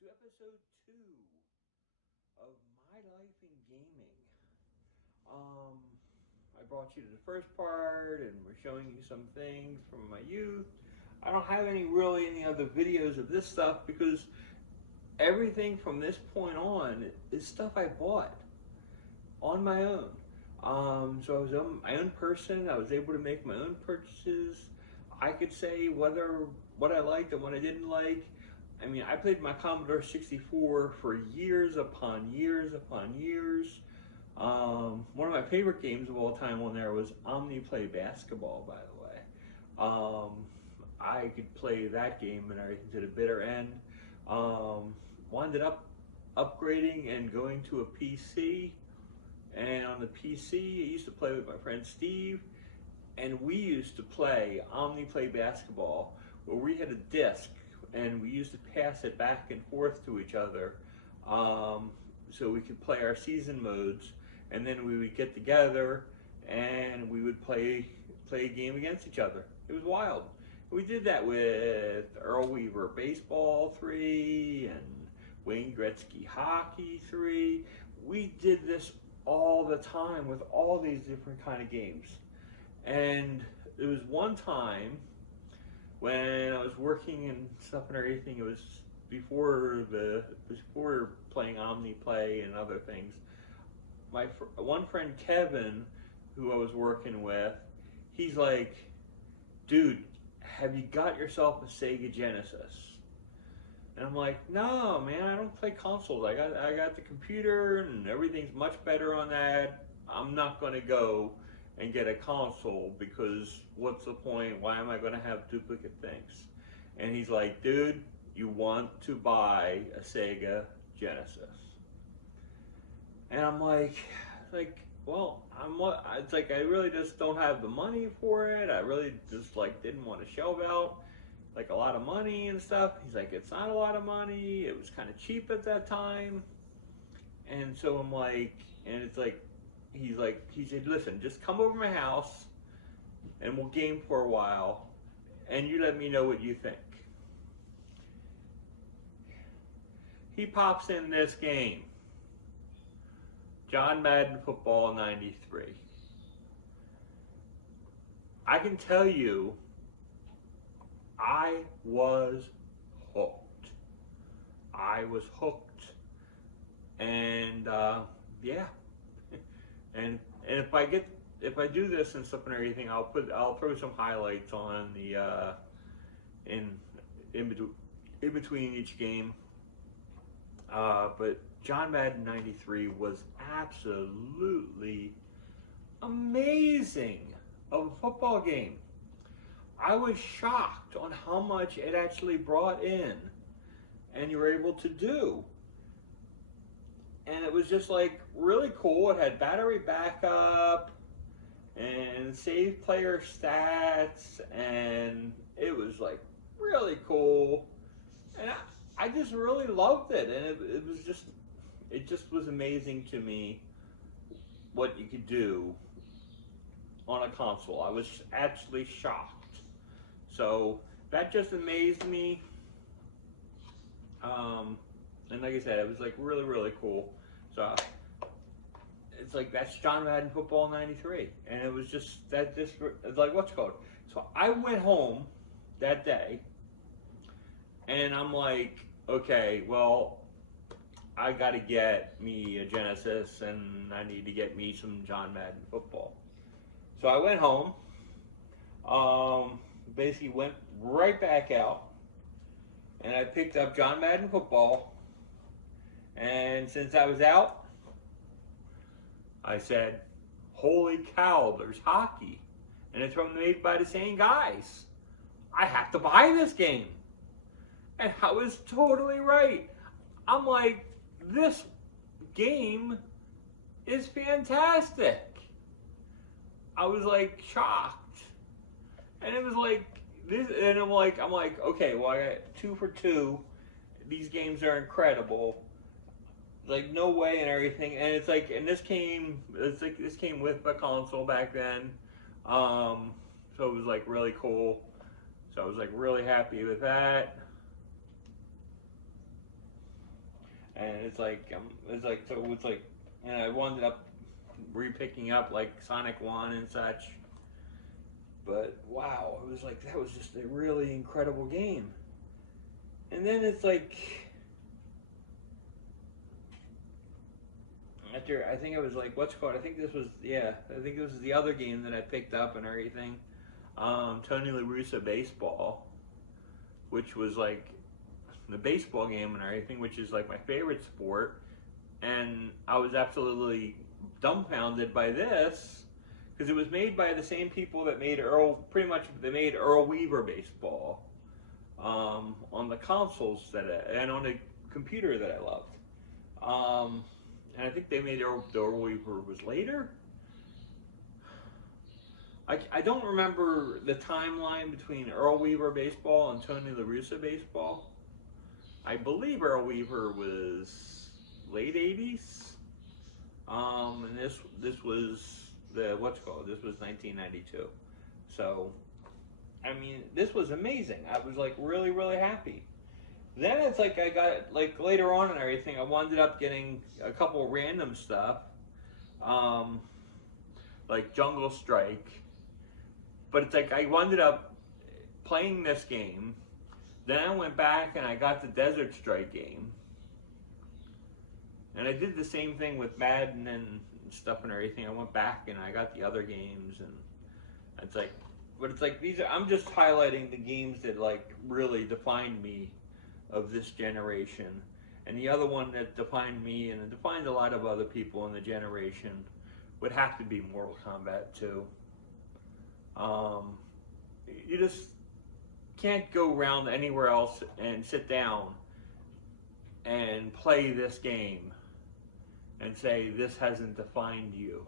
to episode 2 of My Life in Gaming. Um, I brought you to the first part, and we're showing you some things from my youth. I don't have any other videos of this stuff because everything from this point on is stuff I bought on my own. So I was my own person. I was able to make my own purchases. I could say what I liked and what I didn't like. I mean, I played my Commodore 64 for years upon years upon years. One of my favorite games of all time on there was Omni-Play Basketball, by the way. I could play that game and everything to the bitter end. Wound up upgrading and going to a PC. And on the PC, I used to play with my friend Steve, and we used to play Omni-Play Basketball, where we had a disc, and we used to pass it back and forth to each other, so we could play our season modes, and then we would get together, and we would play a game against each other. It was wild. We did that with Earl Weaver Baseball 3, and Wayne Gretzky Hockey 3. We did this all the time with all these different kind of games. And there was one time when I was working and stuff and everything. It was before playing Omni-Play and other things. My one friend Kevin, who I was working with, he's like, "Dude, have you got yourself a Sega Genesis?" And I'm like, "No, man, I don't play consoles. I got the computer, and everything's much better on that. I'm not going to go and get a console because what's the point? Why am I going to have duplicate things?" And he's like, "Dude, you want to buy a Sega Genesis?" And I'm like, well, it's like I really just don't have the money for it. I really just didn't want to shell out a lot of money and stuff. He's like, "It's not a lot of money. It was kind of cheap at that time." And so I'm like, and it's like, he said, "Listen, just come over to my house and we'll game for a while and you let me know what you think." He pops in this game, John Madden Football 93. I can tell you, I was hooked. I was hooked. And yeah. And if I do this and stuff and everything, I'll throw some highlights on the in between each game. But John Madden 93 was absolutely amazing of a football game. I was shocked on how much it actually brought in and you were able to do. And it was just really cool. It had battery backup and save player stats, and it was really cool. And I just really loved it, and it just was amazing to me what you could do on a console. I was actually shocked. So that just amazed me. And like I said, it was really, really cool. So it's that's John Madden Football 93. And it was just, it's what's it called? So I went home that day and I'm like, okay, well, I got to get me a Genesis and I need to get me some John Madden Football. So I went home, basically went right back out, and I picked up John Madden Football. And since I was out, I said, "Holy cow, there's hockey. And it's made by the same guys. I have to buy this game." And I was totally right. I'm like, this game is fantastic. I was shocked. And it was this, and I'm like, okay, well, I got 2 for 2. These games are incredible. No way and everything. And it's and this came with a console back then. So it was really cool. So I was really happy with that. And it's like, and I wound up re-picking up like Sonic 1 and such. But wow, it was like, that was just a really incredible game. And then it's like, after, I think it was like, what's it called? I think this was, yeah, I think this was the other game that I picked up and everything. Tony La Russa Baseball, which was like the baseball game and everything, which is like my favorite sport. And I was absolutely dumbfounded by this because it was made by the same people that made pretty much they made Earl Weaver Baseball on the consoles and on the computer that I loved. And I think they made Earl Weaver was later. I don't remember the timeline between Earl Weaver Baseball and Tony La Russa Baseball. I believe Earl Weaver was late 80s. And this was what's called? This was 1992. So, I mean, this was amazing. I was like really, really happy. Then it's like I got, like later on and everything, I wound up getting a couple random stuff, like Jungle Strike. But it's like I wound up playing this game. Then I went back and I got the Desert Strike game. And I did the same thing with Madden and stuff and everything. I went back and I got the other games, and it's like, but it's like I'm just highlighting the games that like really defined me of this generation. And the other one that defined me and it defined a lot of other people in the generation would have to be Mortal Kombat 2. You just can't go around anywhere else and sit down and play this game and say this hasn't defined you.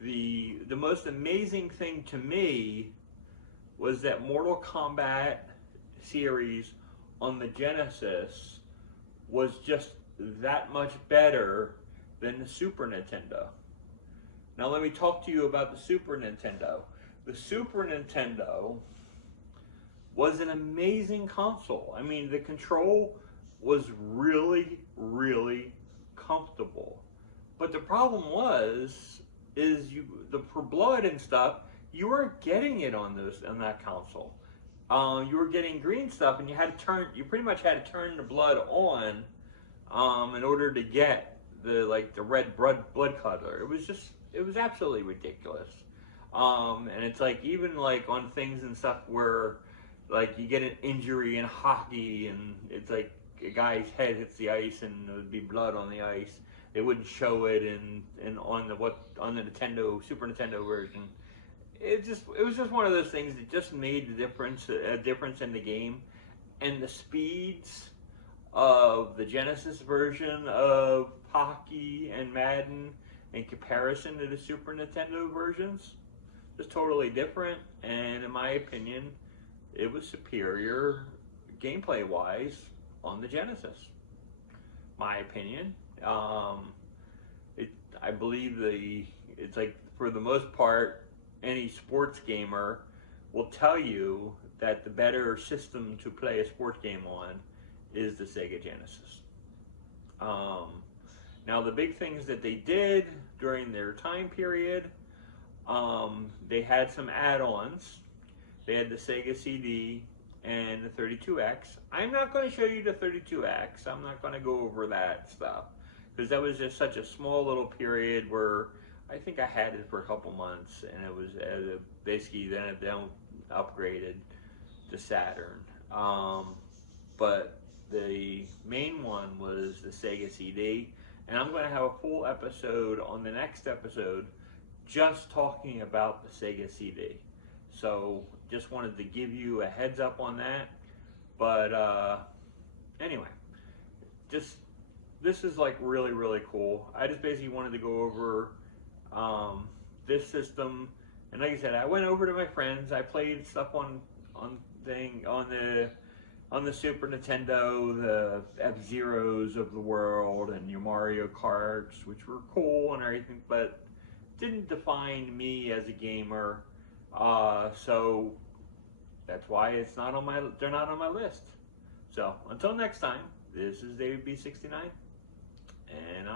The most amazing thing to me was that Mortal Kombat series on the Genesis was just that much better than the Super Nintendo. Now let me talk to you about the Super Nintendo. The Super Nintendo was an amazing console. I mean, the control was really, really comfortable. But the problem is for blood and stuff, you weren't getting it on that console. You were getting green stuff, and you pretty much had to turn the blood on in order to get the red blood color. It was absolutely ridiculous. And it's like, even like on things and stuff where like you get an injury in hockey and it's like a guy's head hits the ice and there would be blood on the ice. They wouldn't show it on the Super Nintendo version. It was just one of those things that just made a difference in the game. And the speeds of the Genesis version of hockey and Madden in comparison to the Super Nintendo versions was totally different, and in my opinion, it was superior gameplay wise on the Genesis. My opinion. I believe it's like, for the most part, any sports gamer will tell you that the better system to play a sports game on is the Sega Genesis. Now the big things that they did during their time period, they had some add-ons. They had the Sega CD and the 32X. I'm not going to show you the 32X. I'm not going to go over that stuff because that was just such a small little period where I think I had it for a couple months, and it was basically then it upgraded to Saturn. But the main one was the Sega CD, and I'm going to have a full episode on the next episode just talking about the Sega CD. So just wanted to give you a heads up on that. But anyway, this is like really, really cool. I just basically wanted to go over this system, and like I said, I went over to my friends. I played stuff on the Super Nintendo, the F-Zeros of the world, and your Mario Karts, which were cool and everything, but didn't define me as a gamer. So that's why they're not on my list. So until next time, this is David B69. and